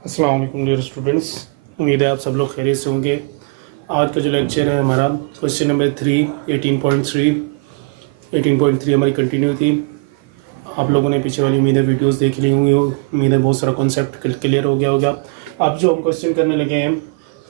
अस्सलाम वालेकुम dear students, उम्मीद है आप सब लोग खैरियत से होंगे। आज का जो लेक्चर है हमारा क्वेश्चन नंबर 3 18.3 हमारी कंटिन्यू थी। आप लोगों ने पीछे वाली उम्मीद है वीडियोस देख ली होंगी, उम्मीद है बहुत सारा कॉन्सेप्ट क्लियर हो गया होगा। अब जो हम क्वेश्चन करने लगे हैं,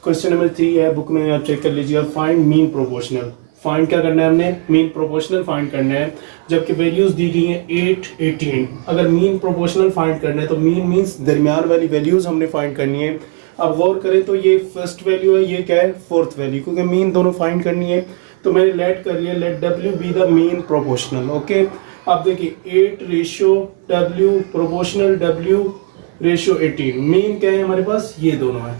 क्वेश्चन नंबर 3 है, बुक में आप चेक कर लीजिएगा। Find mean proportional. फाइंड क्या करना है हमने? मीन प्रोपोर्शनल फाइंड करना है। जबकि वैल्यूज दी गई हैं 8, 18। अगर मीन प्रोपोर्शनल फाइंड करना है तो मीन मीन्स दरमियान वाली वैल्यूज हमने फाइंड करनी है। अब गौर करें तो ये फर्स्ट वैल्यू है, ये क्या है? फोर्थ वैल्यू, क्योंकि मीन दोनों फाइंड करनी है। तो मैंने लेट कर लिया, let W be the mean proportional. Okay, अब देखिए 8 ratio W proportional W ratio 18। Mean क्या है हमारे पास? ये दोनों है,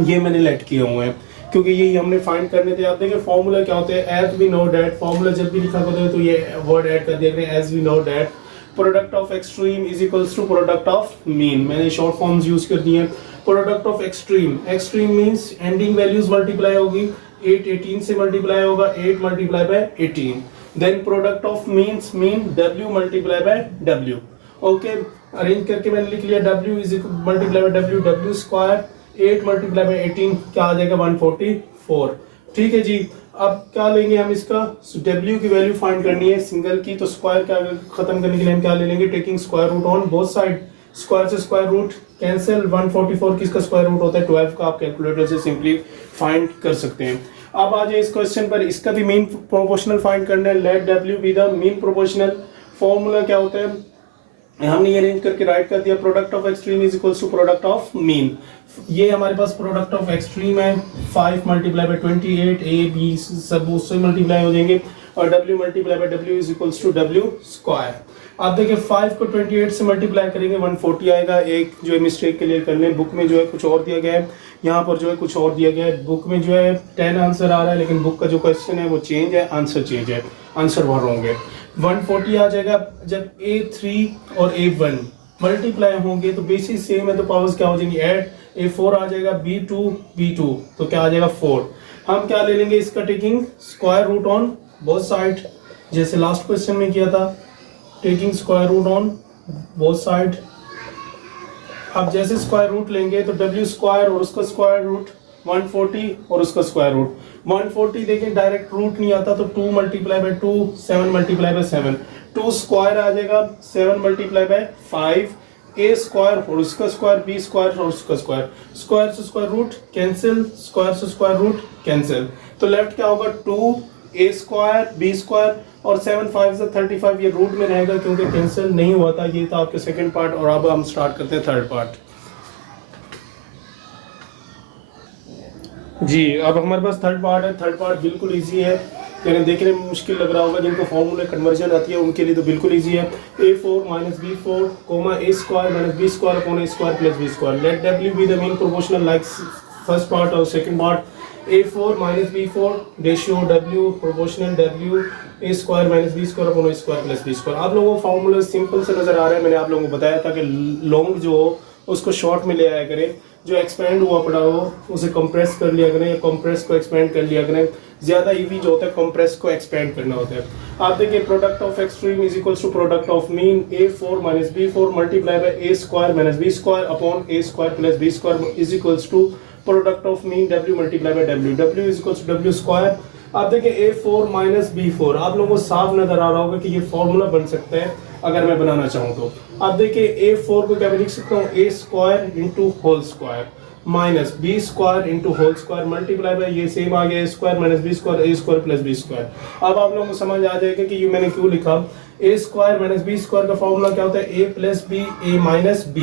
ये मैंने लेट किए हुए हैं क्योंकि यही हमने फाइंड करने थे। आप देखिए फॉर्मूला क्या होते हैं, as we know that. Formula जब भी लिखा होता है तो ये वर्ड ऐड कर दिया करें, as we know that product of extreme is equals to product of mean. मैंने शॉर्ट फॉर्म्स यूज कर दिए हैं। Product of extreme, extreme means ending values multiply होगी, 8 18 से मल्टीप्लाई होगा, 8 multiply by 18। Then product of means mean w multiply by w। Okay, arrange करके मैंने लिख लिया w is multiply by w, w square 8 multiply by 18 क्या आ जाएगा? 144। ठीक है जी। अब क्या लेंगे हम इसका? w की वैल्यू फाइंड करनी है सिंगल की, तो स्क्वायर क्या खत्म करने के लिए हम क्या ले लेंगे? Taking square root on both side. Square से स्क्वायर रूट कैंसिल, 144 किसका स्क्वायर रूट होता है? 12 का। आप कैलकुलेटर से सिंपली फाइंड कर सकते हैं। अब आ जाए इस क्वेश्चन पर, इसका भी मीन प्रोपोर्शनल फाइंड करना है। Let w be the mean proportional. Formula क्या होता है? हमने ये अरेंज करके राइट कर दिया, product of extreme is equals to product of mean. ये हमारे पास प्रोडक्ट ऑफ एक्सट्रीम है, 5 मल्टीप्लाई बाय 28, ए बी सब उससे मल्टीप्लाई हो जाएंगे, और w multiply by w is equals to w square. आप देखिए 5 को 28 से मल्टीप्लाई करेंगे 140 आएगा। एक जो है मिस्टेक क्लियर कर लें, बुक में जो है कुछ और दिया गया है, यहाँ पर जो है कुछ और दिया गया है। बुक में जो है 10 आंसर आ रहा है, लेकिन बुक का जो क्वेश्चन है वो चेंज है, आंसर चेंज है, आंसर वहाँ होंगे। 140 आ जाएगा। जब A3 और A1 मल्टीप्लाई होंगे तो बेसिस सेम है, तो पावर्स क्या हो जाएंगी? ऐड। A4 आ जाएगा, B2 तो क्या आ जाएगा? 4। हम क्या ले लेंगे इसका? Taking square root on both side, जैसे लास्ट क्वेश्चन में किया था, taking square root on both side. अब जैसे स्क्वायर रूट लेंगे तो w स्क्वायर और उसका स्क्वायर रूट 140 और उसका स्क्वायर रूट 140। देखिए डायरेक्ट रूट नहीं आता, तो 2 multiply by 2, 7 multiply by 7, 2 square आ जाएगा, 7 मल्टीप्लाई बाय 5, a स्क्वायर और उसका स्क्वायर, b स्क्वायर और उसका स्क्वायर, स्क्वायर से स्क्वायर रूट कैंसिल, स्क्वायर से स्क्वायर रूट कैंसिल। तो लेफ्ट क्या होगा? 2 a स्क्वायर b स्क्वायर और 7 5 से 35, ये रूट में रहेगा क्योंकि कैंसिल नहीं हुआ था। ये था आपके सेकंड पार्ट, और अब हम स्टार्ट करते हैं थर्ड पार्ट। जी, अब हमारे पास थर्ड पार्ट है। थर्ड पार्ट बिल्कुल इजी है, यानी देखने में मुश्किल लग रहा होगा, जिनको फॉर्मूले कन्वर्जन आती है उनके लिए तो बिल्कुल इजी है। a4 minus b4 comma a square minus b square upon a square plus b square. Let w be the mean proportional like first part और second part. a4 minus b4 ratio w proportional w a square minus b square upon a square plus b square. आप लोगों को formula simple से नजर आ रहा है। मैंने आप लोगों को बताया था कि लॉन्ग जो हो उसको शॉर्ट में ले आया करें, जो एक्सपेंड हुआ पड़ा हो उसे कंप्रेस कर लिया करें, या कंप्रेस को एक्सपेंड कर लिया करें। ज्यादा इजी जो होता है कंप्रेस को एक्सपेंड करना होता है। आप देखिए product of extreme is equals to product of mean, a4 minus b4 multiply by a square minus b square upon a square plus b square is equals to product of mean w multiply by w is equals to w square. आप देखिए a4 minus b4, आप लोगों को साफ नजर आ रहा होगा कि ये फॉर्मूला बन सकता है अगर मैं बनाना चाहूँ तो। आप देखिए a4 को क्या मैं लिख सकता हूँ? a square into whole square minus b square into whole square multiply by ये सेम आ गया a square minus b square a square plus b square. अब आप लोगों को समझ आ जाएगा कि ये मैंने क्यों लिखा। a square minus b square का फॉर्मूला क्या होता है? a plus b a minus b।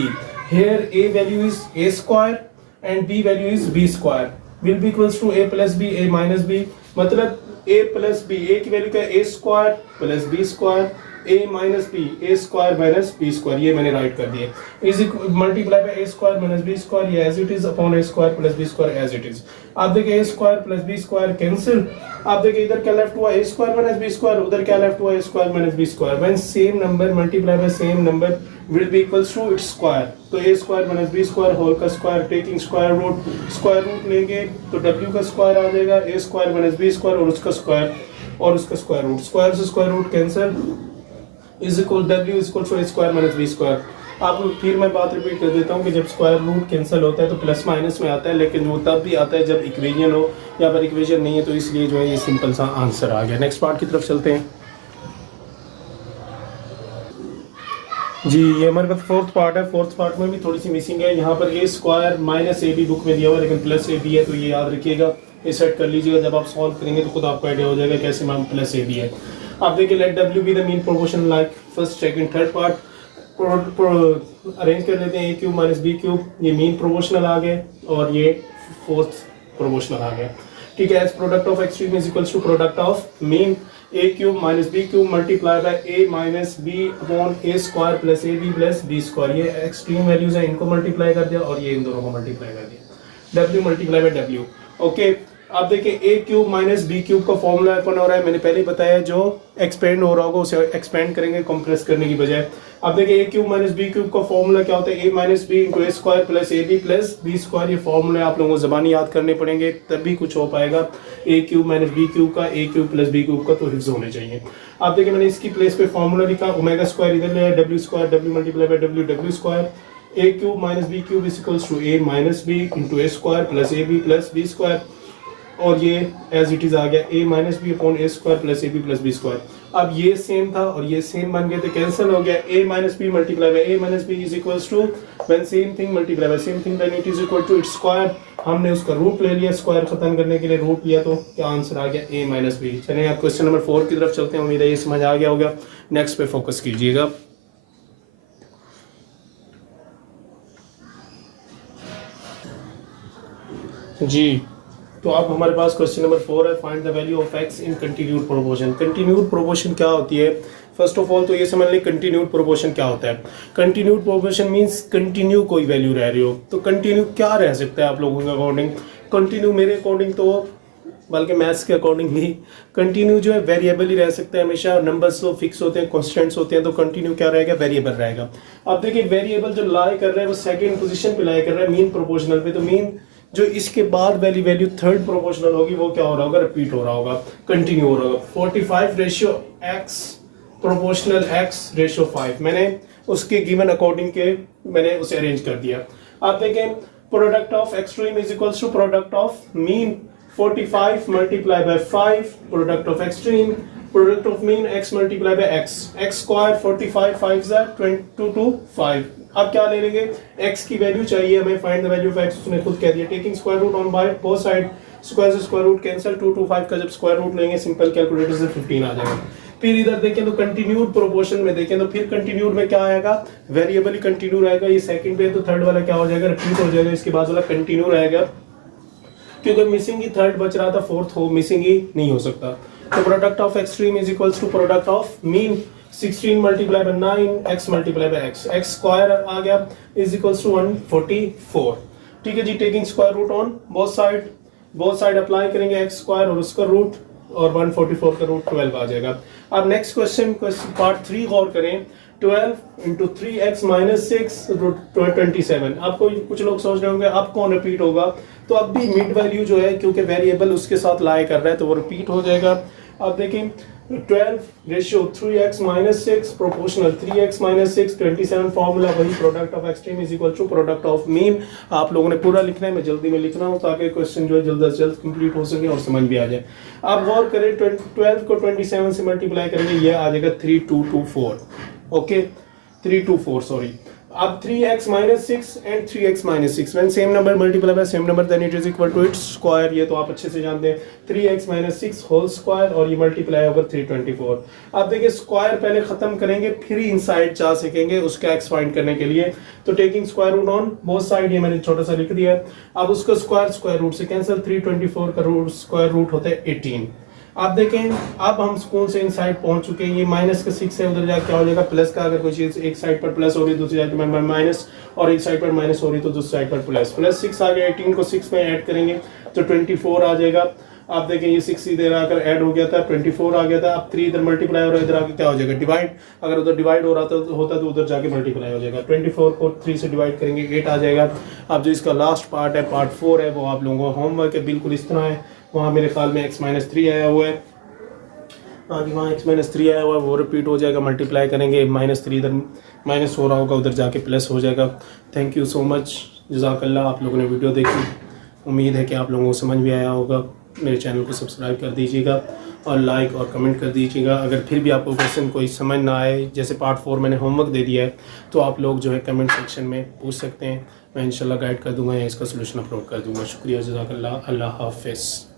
Here a value is a square and b value is b square will be equals to a plus b a minus b। मतलब a plus b, a की value क्या है? a square plus b square a minus B, a square minus b square, ये मैंने write कर दिए, is multiply by a square minus b square, ये as it is upon a square plus b square as it is. आप देखिए a square plus b square cancel. आप देखिए इधर क्या लेफ्ट हुआ? a square minus b square, उधर क्या लेफ्ट हुआ? a square minus b square. When same number multiply by same number will be equals to its square, तो a square minus b square whole का square, taking square root लेंगे तो w का square आ जाएगा, a square minus b square और उसका square root, square से square root cancel, is equal w is equal to a square minus b square. अब फिर मैं बात रिपीट कर देता हूँ कि जब स्क्वायर रूट कैंसिल होता है तो प्लस माइनस में आता है, लेकिन वो तब भी आता है जब इक्वेशन हो, यहाँ पर इक्वेशन नहीं है, तो इसलिए जो है ये सिंपल सा आंसर आ गया। नेक्स्ट पार्ट की तरफ चलते हैं जी। ये हमारे पास फोर्थ पार्ट है। फोर्थ पार्ट में भी थोड़ी सी मिसिंग है, यहाँ पर A square minus A B book में दिया हुआ है, लेकिन प्लस ए बी है, तो ये याद रखिएगा, ये सेट कर लीजिएगा। जब आप सॉल्व करेंगे तो खुद आपको आइडिया हो जाएगा कैसे मान प्लस ए बी है। आप देखिए, let W be the mean proportion like first second third part arrange कर लेते हैं। A cube minus B cube, ये मीन प्रोपोर्शनल आ गए, और ये फोर्थ प्रोपोर्शनल आ गया। ठीक है, as product of extreme is equals to product of mean A cube minus B cube multiply by A minus B upon A square plus A B plus B square. ये extreme values है, इनको multiply कर दिया और ये इन दोनों को multiply कर दिया। W multiply by W. Okay, आप देखिए A cube minus B cube का फॉर्मूला अपन हो रहा है, मैंने पहले ही बताया, जो एक्सपेंड हो रहा होगा उसे एक्सपेंड करेंगे कंप्रेस करने की बजाय। अब देखिए, A cube minus B cube का फॉर्मूला क्या होता है, A minus B into A square plus A B square. ये फॉर्मूले आप लोगों को जबानी याद करने पड़ेंगे, तभी कुछ हो पाएगा। ए क्यूब माइनस बी क्यूब का, ए क्यूब प्लस बी क्यूब का तो हिफ्ज होने चाहिए। आप देखिए, मैंने इसकी प्लेस पे फॉर्मूला लिखा, ओमेगा स्क्वायर इधर ले, W square, W multiply by W, W square. A cube minus B cube is equals to A minus B into A square plus B square, और ये एज इट इज आ गया A minus B upon A square plus B square. अब ये same था और ये same बन गए, तो कैंसिल हो गया। A minus B multiply by A minus B is equals to, when same thing multiply by same thing then it is equal to its square. हमने उसका रूट ले लिया, स्क्वायर खत्म करने के लिए रूट लिया, तो क्या आंसर आ गया, ए माइनस बी। चलिए आप क्वेश्चन नंबर 4 की तरफ चलते हैं। उम्मीद है ये समझ आ गया होगा। नेक्स्ट पे फोकस कीजिएगा। जी, तो अब हमारे पास क्वेश्चन नंबर 4 है, find the value of x in continued proportion. Continued proportion क्या होती है? फर्स्ट ऑफ ऑल तो ये समझ लें कंटिन्यूड प्रोपोर्शन क्या होता है। कंटिन्यूड प्रोपोर्शन मींस कंटिन्यू कोई वैल्यू रह रही हो। तो कंटिन्यू क्या रह सकता है आप लोगों के अकॉर्डिंग? कंटिन्यू मेरे अकॉर्डिंग तो, बल्कि मैथ्स के अकॉर्डिंग भी कंटिन्यू जो है वेरिएबल ही रह सकता है हमेशा। नंबर्स तो फिक्स होते हैं, कॉन्स्टेंट्स होते हैं, तो कंटिन्यू क्या रहेगा, वेरिएबल रहेगा। अब देखिए, वेरिएबल जो लाई कर रहा है वो सेकंड पोजीशन पे लाई कर रहा है मीन प्रोपोर्शनल पे, तो मीन जो इसके बाद वाली वैल्यू थर्ड प्रोपोर्शनल होगी वो क्या हो रहा होगा, रिपीट हो रहा होगा, कंटिन्यू हो रहा होगा। 45 ratio x proportional x ratio 5, मैंने उसके गिवन अकॉर्डिंग के मैंने उसे अरेंज कर दिया। आप देखें, product of extreme is equals to product of mean. 45 multiply by 5 product of extreme, product of mean x multiply by x, x square 45 5 22 5। अब क्या ले लेंगे, x की वैल्यू चाहिए हमें, find the value of x, उसने खुद कह दिया, taking square root on by both side, square से स्क्वायर रूट कैंसिल, 2 2 5 का जब स्क्वायर रूट लेंगे सिंपल कैलकुलेटर से 15 आ जाएगा। फिर इधर देखें तो कंटिन्यूड प्रोपोर्शन में देखें तो फिर कंटिन्यूड में क्या आएगा, वेरिएबल ही कंटिन्यू रहेगा। ये सेकंड पे, तो थर्ड वाला क्या हो जाएगा, रिपीट हो जाएगा, इसके बाद वाला कंटिन्यू रहेगा, क्योंकि मिसिंग ही थर्ड बच रहा था, फोर्थ हो मिसिंग ही नहीं हो सकता। तो product of extreme is equals to product of mean. 16 multiply by 9 x multiply by x, x square आ गया इज इक्वल्स टू 144। ठीक है जी, taking square root on both side apply करेंगे x स्क्वायर और उसका रूट, और 144 का रूट 12 आ जाएगा। अब नेक्स्ट क्वेश्चन पार्ट 3 गौर करें। 12 इंटू 3x माइनस 6 रूट 27। आपको कुछ लोग सोच रहे होंगे अब कौन रिपीट होगा, तो अब भी मिड वैल्यू जो है, क्योंकि वेरिएबल उसके साथ लाई कर रहा है, तो वो रिपीट हो जाएगा। अब देखें, 12 ratio 3x minus 6 proportional 3x minus 6 27, formula वही, product of extreme is equal to product of mean. आप लोगों ने पूरा लिखना है, मैं जल्दी में लिख रहा हूँ ताकि क्वेश्चन जो है जल्द से जल्द कंप्लीट हो सके और समझ भी आ जाए। आप गौर करें, 12 को 27 से मल्टीप्लाई करेंगे, ये आ जाएगा 3224। Okay, 324 sorry. अब 3x minus 6 and 3x minus 6 when same number multiply by same number then it is equal to its square. ये तो आप अच्छे से जानते हैं, 3x माइनस 6 होल स्क्वायर, और ये मल्टीप्लाई ओवर 324। अब देखिए, स्क्वायर पहले खत्म करेंगे फिर इनसाइड जा सकेंगे उसका x फाइंड करने के लिए। तो taking square root on both side, ये मैंने छोटा सा लिख दिया है। अब उसका स्क्वायर रूट से कैंसिल, 324 का रूट स्क्वायर रूट होता है 18। आप देखें, अब हम स्कूल से इनसाइड पहुंच चुके हैं। ये माइनस का 6 है, उधर जाके क्या हो जाएगा, प्लस का। अगर कोई चीज एक साइड पर प्लस हो रही है दूसरी साइड पर माइनस, और एक साइड पर माइनस हो रही है तो दूसरी साइड पर प्लस। प्लस 6 आ गया, 18 को 6 में ऐड करेंगे तो 24 आ जाएगा। आप देखें, ये 6 इधर आकर ऐड हो गया था, 24 आ गया था। अब 3 इधर मल्टीप्लाई हो रहा है, इधर आके क्या हो जाएगा, डिवाइड। अगर उधर डिवाइड हो रहा होता तो उधर जाके मल्टीप्लाई हो जाएगा। 24 को 3 से डिवाइड करेंगे, 8 आ जाएगा। अब जो इसका लास्ट पार्ट है, पार्ट 4 है, वो आप लोगों का होमवर्क है, बिल्कुल इस तरह है। वहाँ मेरे ख्याल में x माइनस 3 आया हुआ है, आगे वहाँ x माइनस 3 आया हुआ है, वो रिपीट हो जाएगा। मल्टीप्लाई करेंगे, -3 इधर माइनस हो रहा होगा उधर जाके प्लस हो जाएगा। थैंक यू सो मच, जज़ाकल्लाह। आप लोगों ने वीडियो देखी, उम्मीद है कि आप लोगों को समझ भी आया होगा। मेरे चैनल को सब्सक्राइब कर दीजिएगा और लाइक और कमेंट कर दीजिएगा। अगर फिर भी आपको क्वेश्चन कोई समझ ना आए, जैसे पार्ट 4 मैंने होमवर्क दे दिया है, तो आप लोग जो है कमेंट सेक्शन में पूछ सकते हैं। मैं इंशाल्लाह गाइड कर दूंगा या इसका सोल्यूशन अपलोड कर दूंगा। शुक्रिया, जज़ाकल्लाह, अल्लाह हाफ़िज़।